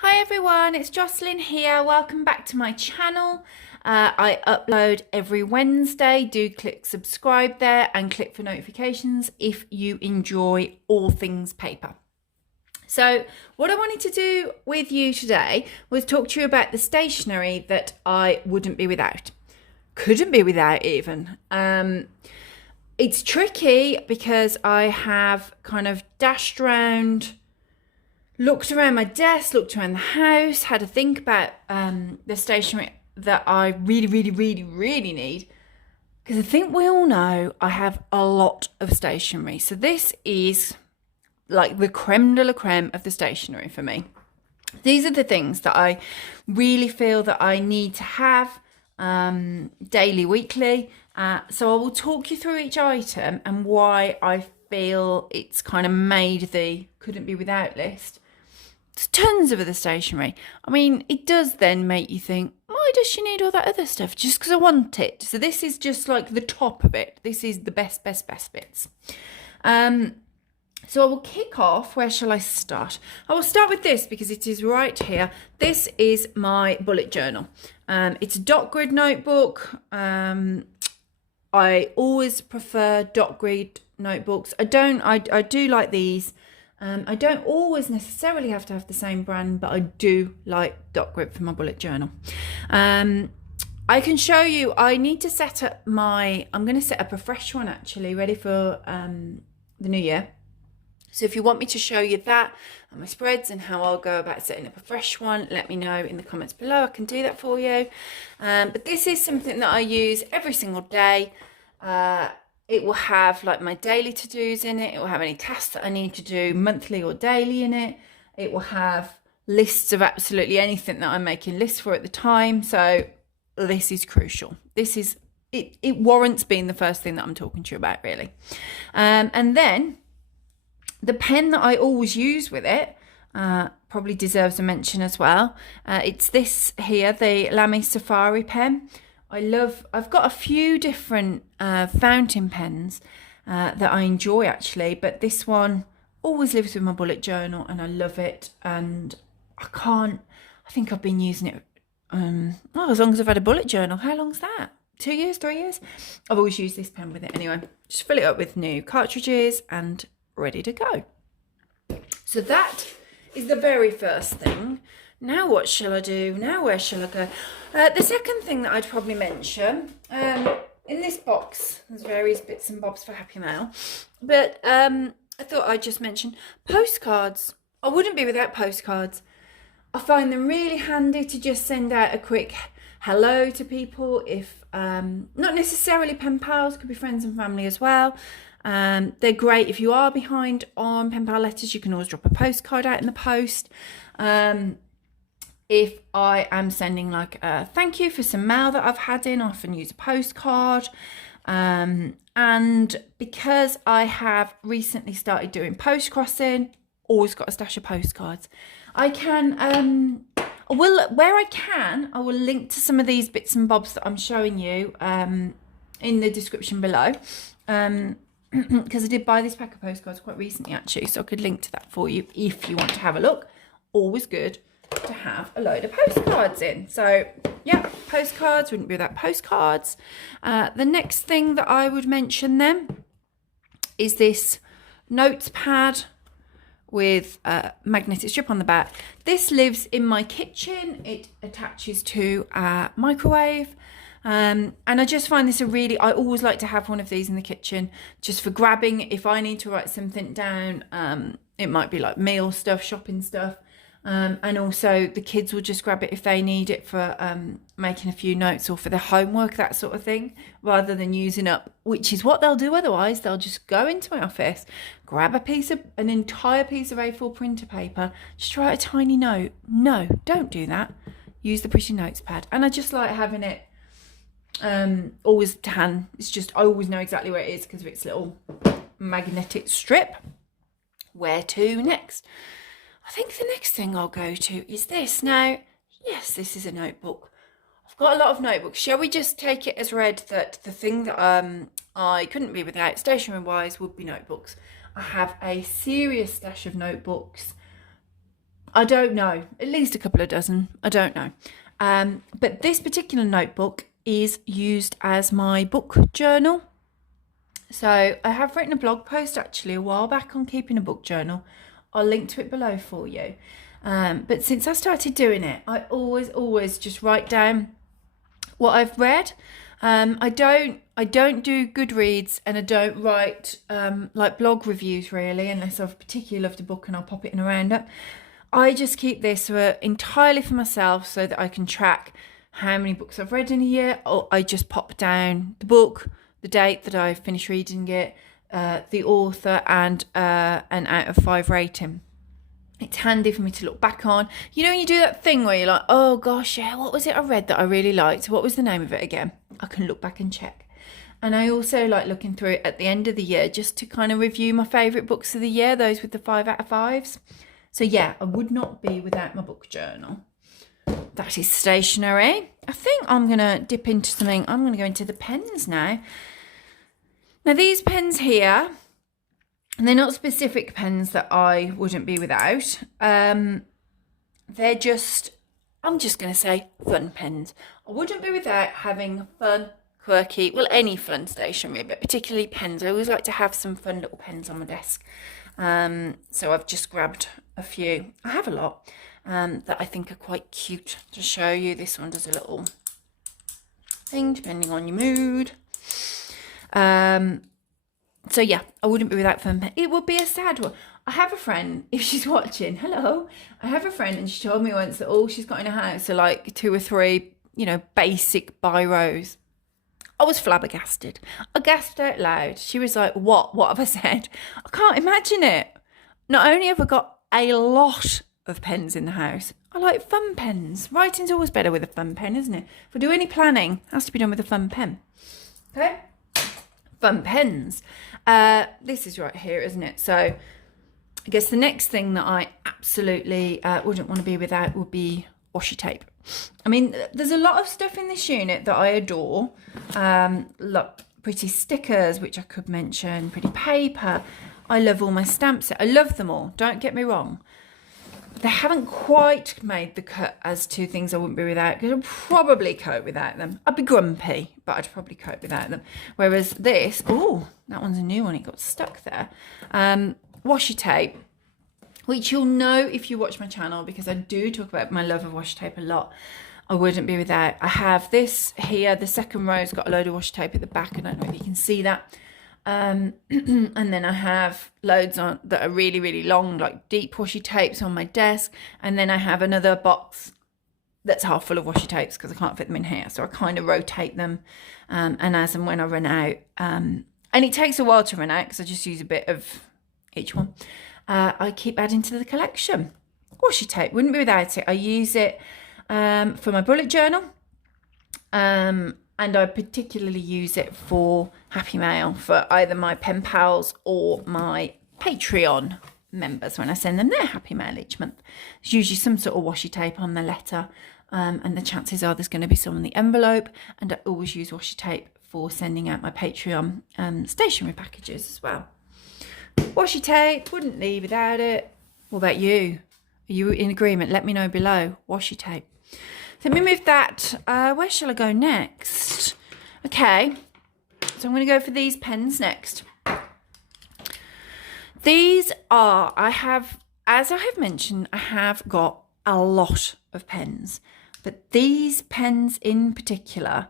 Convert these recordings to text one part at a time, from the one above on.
Hi everyone, it's Jocelyn here. Welcome back to my channel. I upload every Wednesday. Do click subscribe there and click for notifications if you enjoy all things paper. So what I wanted to do with you today was talk to you about the stationery that I wouldn't be without. Couldn't be without even. It's tricky because I have kind of dashed around, looked around my desk, looked around the house, had to think about the stationery that I really need. Because I think we all know I have a lot of stationery. So this is like the creme de la creme of the stationery for me. These are the things that I really feel that I need to have daily, weekly. So I will talk you through each item and why I feel it's kind of made the couldn't be without list. There's tons of other stationery. I mean, it does then make you think, why does she need all that other stuff? Just because I want it. So this is just like the top of it. This is the best bits. So I will kick off. Where shall I start? I will start with this because it is right here. This is my bullet journal. It's a dot grid notebook. I always prefer dot grid notebooks. I do like these. I don't always necessarily have to have the same brand, but I do like dot grid for my bullet journal. I can show you, I need to set up I'm going to set up a fresh one actually, ready for the new year. So if you want me to show you that and my spreads and how I'll go about setting up a fresh one, let me know in the comments below. I can do that for you. But this is something that I use every single day. It will have like my daily to-dos in it. It will have any tasks that I need to do monthly or daily in it. It will have lists of absolutely anything that I'm making lists for at the time. So this is crucial. It warrants being the first thing that I'm talking to you about, really. And then the pen that I always use with it probably deserves a mention as well. It's this here, the Lamy Safari pen. I've got a few different fountain pens that I enjoy actually, but this one always lives with my bullet journal and I love it. And I think I've been using it as long as I've had a bullet journal. How long's that? 2 years, 3 years? I've always used this pen with it anyway. Just fill it up with new cartridges and ready to go. So that is the very first thing. Now what shall I do? Now where shall I go? The second thing that I'd probably mention, in this box, there's various bits and bobs for Happy Mail, but I thought I'd just mention postcards. I wouldn't be without postcards. I find them really handy to just send out a quick hello to people, if not necessarily pen pals, could be friends and family as well. They're great if you are behind on pen pal letters. You can always drop a postcard out in the post. If I am sending like a thank you for some mail that I've had in, I often use a postcard. And because I have recently started doing post crossing, always got a stash of postcards. I will link to some of these bits and bobs that I'm showing you in the description below. Because I did buy this pack of postcards quite recently actually, so I could link to that for you if you want to have a look. Always good to have a load of postcards in. So yeah, postcards, wouldn't be without postcards. The next thing that I would mention then is this notepad with a magnetic strip on the back. This lives in my kitchen. It attaches to a microwave. And I just find this I always like to have one of these in the kitchen just for grabbing if I need to write something down. It might be like meal stuff, shopping stuff. And also the kids will just grab it if they need it for making a few notes or for their homework, that sort of thing, rather than using up, which is what they'll do otherwise. They'll just go into my office, grab an entire piece of A4 printer paper, just write a tiny note. No, don't do that. Use the pretty notes pad. And I just like having it always to hand. It's just, I always know exactly where it is because of its little magnetic strip. Where to next? I think the next thing I'll go to is this. Now, yes, this is a notebook. I've got a lot of notebooks. Shall we just take it as read that the thing that I couldn't be without stationery wise would be notebooks. I have a serious stash of notebooks I don't know, at least a couple of dozen. I don't know. But this particular notebook is used as my book journal. So I have written a blog post actually a while back on keeping a book journal. I'll link to it below for you. But since I started doing it, I always just write down what I've read. I don't do Goodreads, and I don't write like blog reviews really, unless I've particularly loved a book and I'll pop it in a roundup. I just keep this entirely for myself so that I can track how many books I've read in a year, or I just pop down the book, the date that I finished reading it, the author, and an out of 5 rating. It's handy for me to look back on. You know when you do that thing where you're like, oh gosh, yeah, what was it I read that I really liked? What was the name of it again? I can look back and check. And I also like looking through it at the end of the year just to kind of review my favourite books of the year, those with the 5 out of 5s. So yeah, I would not be without my book journal. That is stationery. I think I'm going to dip into something. I'm going to go into the pens now. Now these pens here, and they're not specific pens that I wouldn't be without. They're just, I'm just going to say fun pens. I wouldn't be without having fun, quirky, well, any fun stationery, but particularly pens. I always like to have some fun little pens on my desk. So I've just grabbed a few. I have a lot that I think are quite cute to show you. This one does a little thing depending on your mood. So yeah, I wouldn't be without fun pen. It would be a sad one. I have a friend, if she's watching, hello. I have a friend and she told me once that all she's got in her house are like 2 or 3, you know, basic biros. I was flabbergasted. I gasped out loud. She was like, what? What have I said? I can't imagine it. Not only have I got a lot of pens in the house, I like fun pens. Writing's always better with a fun pen, isn't it? If I do any planning, it has to be done with a fun pen. Okay? Fun pens. This is right here, isn't it? So I guess the next thing that I absolutely wouldn't want to be without would be washi tape. I mean, there's a lot of stuff in this unit that I adore. Look, pretty stickers, which I could mention, pretty paper. I love all my stamps. I love them all, don't get me wrong. They haven't quite made the cut as to things I wouldn't be without, because I'd probably cope without them. I'd be grumpy, but I'd probably cope without them. Whereas this, oh, that one's a new one. It got stuck there. Washi tape, which you'll know if you watch my channel, because I do talk about my love of washi tape a lot. I wouldn't be without. I have this here. The second row's got a load of washi tape at the back. I don't know if you can see that. And then I have loads on that are really, really long, like deep washi tapes on my desk. And then I have another box that's half full of washi tapes because I can't fit them in here. So I kind of rotate them. And as and when I run out, and it takes a while to run out because I just use a bit of each one. I keep adding to the collection. Washi tape, wouldn't be without it. I use it for my bullet journal. And I particularly use it for Happy Mail for either my pen pals or my Patreon members when I send them their Happy Mail each month. There's usually some sort of washi tape on the letter, and the chances are there's going to be some on the envelope. And I always use washi tape for sending out my Patreon stationery packages as well. Washi tape, wouldn't leave without it. What about you? Are you in agreement? Let me know below. Washi tape. So let me move that. Where shall I go next? Okay, so I'm going to go for these pens next. These are, as I have mentioned, I have got a lot of pens. But these pens in particular,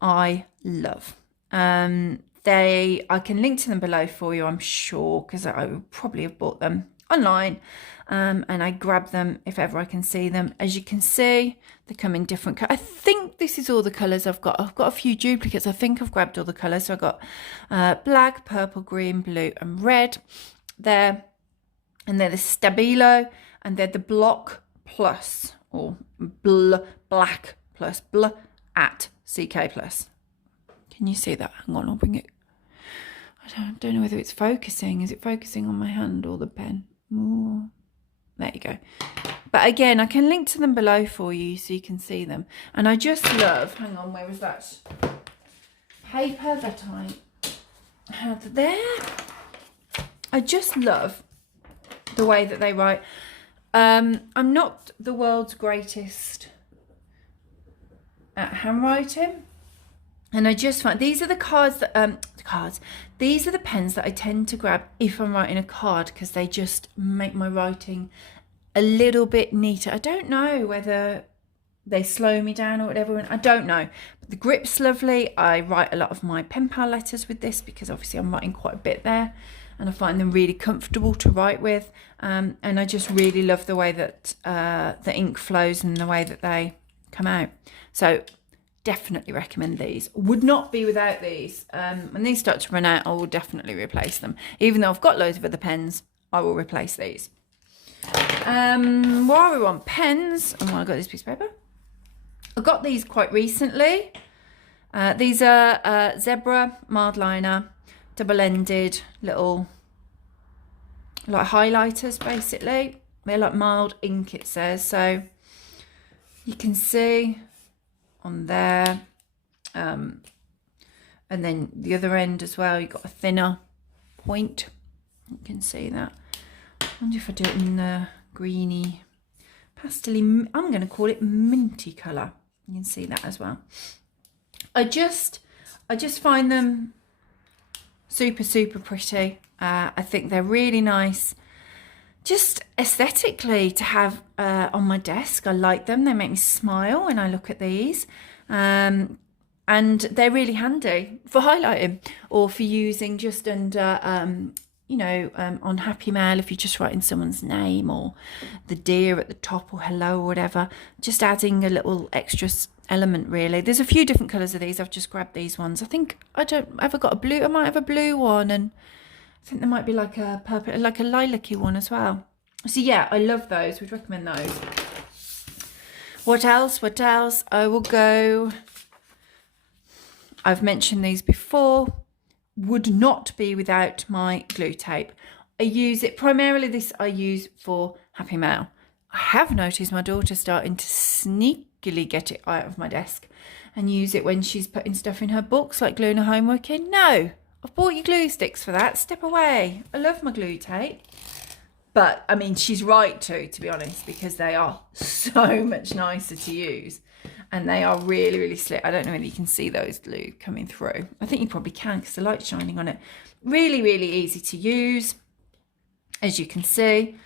I love. I can link to them below for you, I'm sure, because I would probably have bought them online. And I grab them if ever I can see them. As you can see, they come in different colours. I think this is all the colours I've got. I've got a few duplicates. I think I've grabbed all the colours. So I've got black, purple, green, blue and red there. And they're the Stabilo, and they're the Block Plus, or Black Plus, Bl at CK Plus. Can you see that? Hang on, I'll bring it. I don't know whether it's focusing. Is it focusing on my hand or the pen? Ooh. There you go. But again, I can link to them below for you so you can see them. And I just love, hang on, where was that paper that I had there? I just love the way that they write. I'm not the world's greatest at handwriting, and I just find these are the cards that these are the pens that I tend to grab if I'm writing a card, because they just make my writing a little bit neater. I don't know whether they slow me down or whatever, I don't know, but the grip's lovely. I write a lot of my pen pal letters with this because obviously I'm writing quite a bit there, and I find them really comfortable to write with, and I just really love the way that the ink flows and the way that they come out. So definitely recommend these. Would not be without these. When these start to run out, I will definitely replace them. Even though I've got loads of other pens, I will replace these. While we're on pens, and while I got this piece of paper, I got these quite recently. These are Zebra Mildliner, double-ended little like highlighters, basically. They're like mild ink, it says. So you can see on there, and then the other end as well, you've got a thinner point. You can see that. I wonder if I do it in the greeny, pastel-y, I'm going to call it minty colour. You can see that as well. I just find them super, super pretty. I think they're really nice, just aesthetically to have on my desk. I like them. They make me smile when I look at these. And they're really handy for highlighting or for using just under, on Happy Mail, if you're just writing someone's name or the dear at the top or hello or whatever, just adding a little extra element, really. There's a few different colours of these. I've just grabbed these ones. I think I ever got a blue. I might have a blue one, and I think there might be like a purple, like a lilac-y one as well. So yeah, I love those. Would recommend those. What else? What else? I will go. I've mentioned these before. Would not be without my glue tape. I use it primarily. This I use for Happy Mail. I have noticed my daughter starting to sneakily get it out of my desk and use it when she's putting stuff in her books, like gluing her homework in. No, I've bought you glue sticks for that. Step away. I love my glue tape. But, I mean, she's right to be honest, because they are so much nicer to use. And they are really, really slick. I don't know whether you can see those glue coming through. I think you probably can because the light's shining on it. Really, really easy to use, as you can see.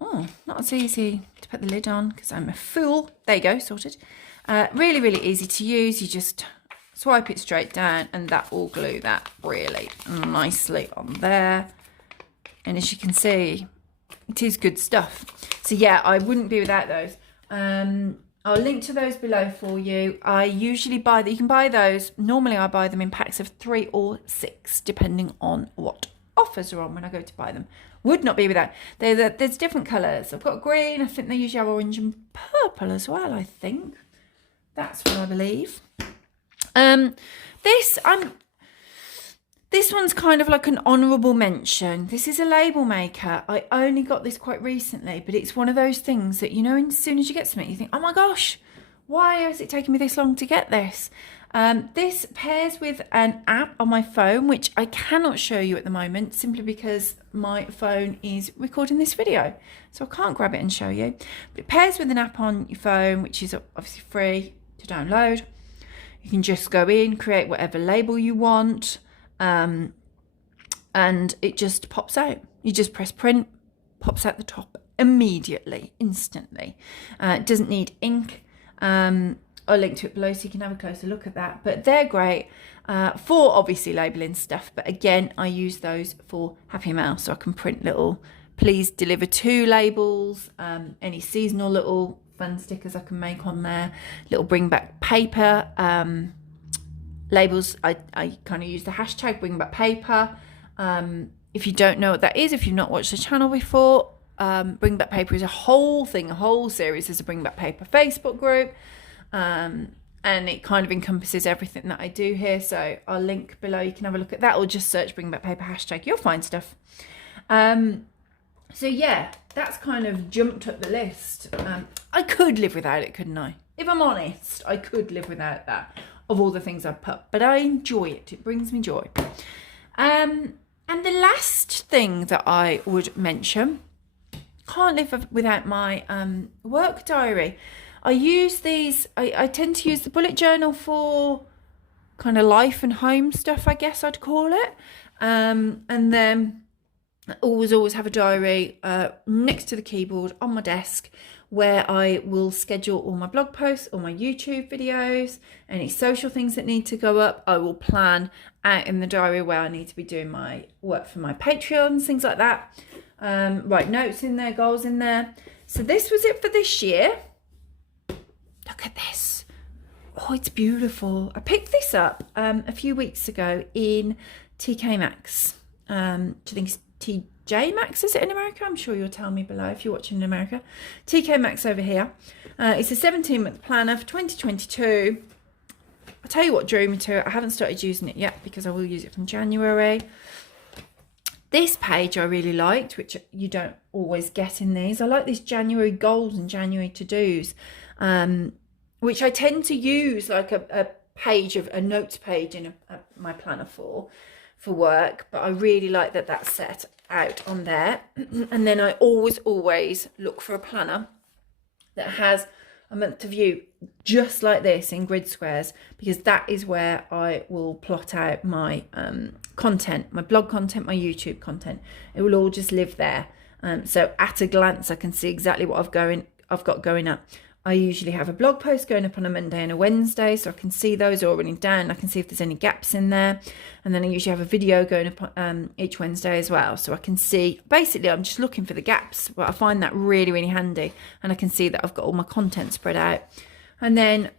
Oh, not as easy to put the lid on because I'm a fool. There you go, sorted. Really, really easy to use. You just swipe it straight down and that will glue that really nicely on there. And as you can see, it is good stuff. So yeah, I wouldn't be without those. I'll link to those below for you. I usually buy that. You can buy those. Normally I buy them in packs of 3 or 6, depending on what offers are on when I go to buy them. Would not be without. There's different colours. I've got green. I think they usually have orange and purple as well, I think. That's what I believe. This one's kind of like an honourable mention. This is a label maker. I only got this quite recently, but it's one of those things that, you know, as soon as you get something, you think, oh my gosh, why has it taken me this long to get this? This pairs with an app on my phone, which I cannot show you at the moment, simply because my phone is recording this video. So I can't grab it and show you. But it pairs with an app on your phone, which is obviously free to download. You can just go in, create whatever label you want. And it just pops out. You just press print, pops out the top immediately, instantly. It doesn't need ink. I'll link to it below so you can have a closer look at that. But they're great for obviously labelling stuff. But again, I use those for Happy Mail, so I can print little please deliver to labels, any seasonal little fun stickers I can make on there, little bring back paper. Labels, I kind of use the hashtag bringbackpaper. If you don't know what that is, if you've not watched the channel before, bringbackpaper is a whole thing, a whole series. There's a bringbackpaper Facebook group, and it kind of encompasses everything that I do here. So I'll link below. You can have a look at that, or just search bringbackpaper hashtag. You'll find stuff. So yeah, that's kind of jumped up the list. I could live without it, couldn't I? If I'm honest, I could live without that. Of all the things I've put, but I enjoy it. It brings me joy. And the last thing that I would mention Can't live without my work diary. I use these, I tend to use the bullet journal for kind of life and home stuff, I guess I'd call it. And then I always have a diary next to the keyboard on my desk where I will schedule all my blog posts, all my YouTube videos, any social things that need to go up. I will plan out in the diary where I need to be doing my work for my Patreons, things like that. Write notes in there, goals in there. So this was it for this year. Look at this. Oh, it's beautiful. I picked this up a few weeks ago in TK Maxx. Do you think it's TJ Maxx, is it in America? I'm sure you'll tell me below if you're watching in America. TK Maxx over here. It's a 17-month planner for 2022. I'll tell you what drew me to it. I haven't started using it yet because I will use it from January. This page I really liked, which you don't always get in these. I like these January goals and January to-dos, which I tend to use like a page of a notes page in my planner for work. But I really like that that's set out on there. And then I always look for a planner that has a month to view just like this in grid squares, because that is where I will plot out my content, my blog content, my YouTube content. It will all just live there. So at a glance, I can see exactly what I've got going up. I usually have a blog post going up on a Monday and a Wednesday, so I can see those all running down. I can see if there's any gaps in there. And then I usually have a video going up each Wednesday as well. So I can see, basically I'm just looking for the gaps, but I find that really, really handy. And I can see that I've got all my content spread out. And then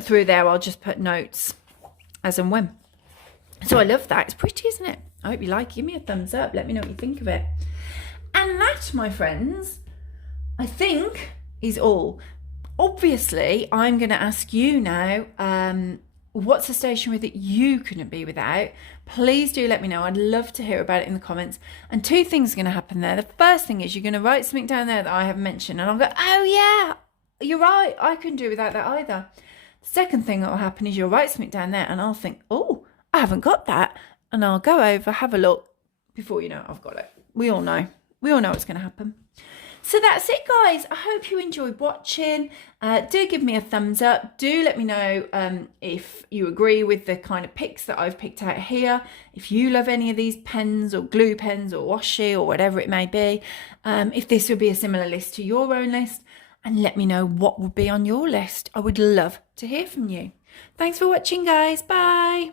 through there, I'll just put notes as and when. So I love that. It's pretty, isn't it? I hope you like it. Give me a thumbs up. Let me know what you think of it. And that, my friends, I think is all. Obviously, I'm going to ask you now, what's a stationery that you couldn't be without? Please do let me know. I'd love to hear about it in the comments. And two things are going to happen there. The first thing is you're going to write something down there that I haven't mentioned. And I'll go, oh yeah, you're right. I couldn't do without that either. The second thing that will happen is you'll write something down there and I'll think, oh, I haven't got that. And I'll go over, have a look. Before you know it, I've got it. We all know. We all know what's going to happen. So that's it, guys. I hope you enjoyed watching. Do give me a thumbs up. Do let me know if you agree with the kind of picks that I've picked out here. If you love any of these pens or glue pens or washi or whatever it may be. If this would be a similar list to your own list. And let me know what would be on your list. I would love to hear from you. Thanks for watching, guys. Bye.